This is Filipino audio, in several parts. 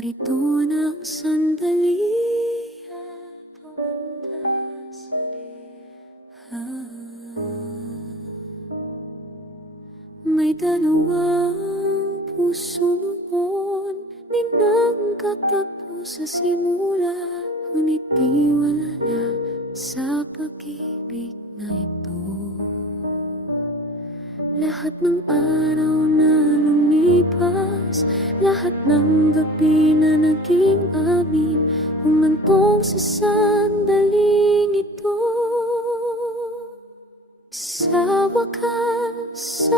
Narito na ang sandali at pawandas May dalawang puso noon, di nagkatagpo sa simula, ngunit di wala na sa pag-ibig na ito. Lahat ng araw na lumipas, lahat ng gabi na naging amin, humantong sa sandaling ito. Sa wakas,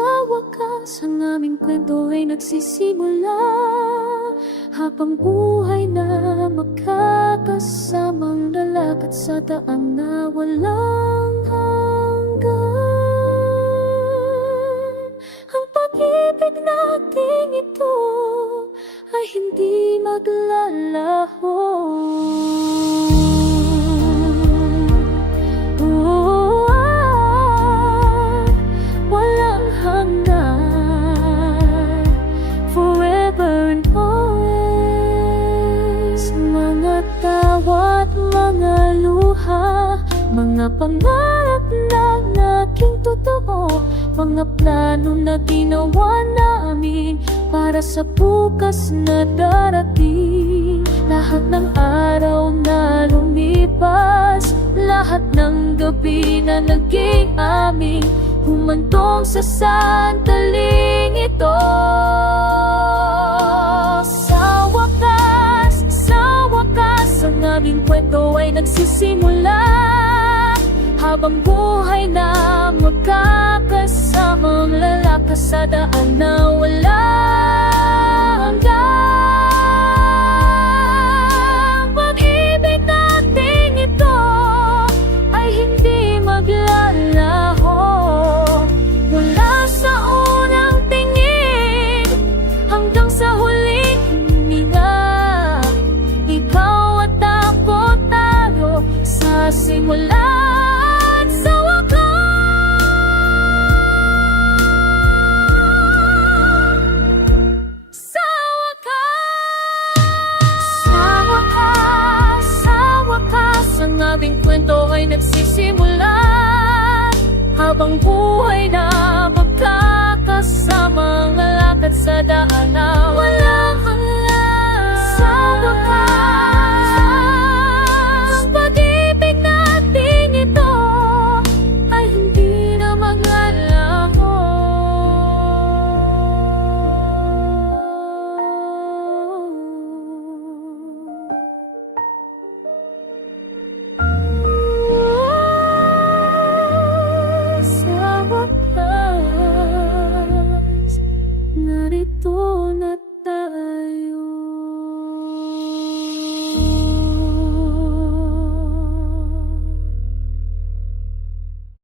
ang aming kwento ay nagsisimula, habang buhay na magkakasamang lalakad sa daan na walang hanggan. Ang pag-ibig natin ito ay hindi maglalaho. Walang hanggan, forever and always. Mga tawa at mga luha, mga pangarap na naging totoo, mga plano na ginawa namin para sa bukas na darating. Lahat ng araw na lumipas, lahat ng gabi na naging amin, humantong sa sandaling ito. Sa wakas, ang aming kwento ay nagsisimula, habang buhay na magkakasamang lalakas sa daan na walang hanggan. Pag-ibig natin ito ay hindi maglalaho, mula sa unang tingin hanggang sa huling hininga. Ikaw at ako, tayo sa simula. Ang aming kwento ay nagsisimula, habang buhay na magkakasamang lalakad sa daan na walang hanggan. Sa wakas, pag-ibig natin ito ay hindi na maglalaho. Narito na tayo.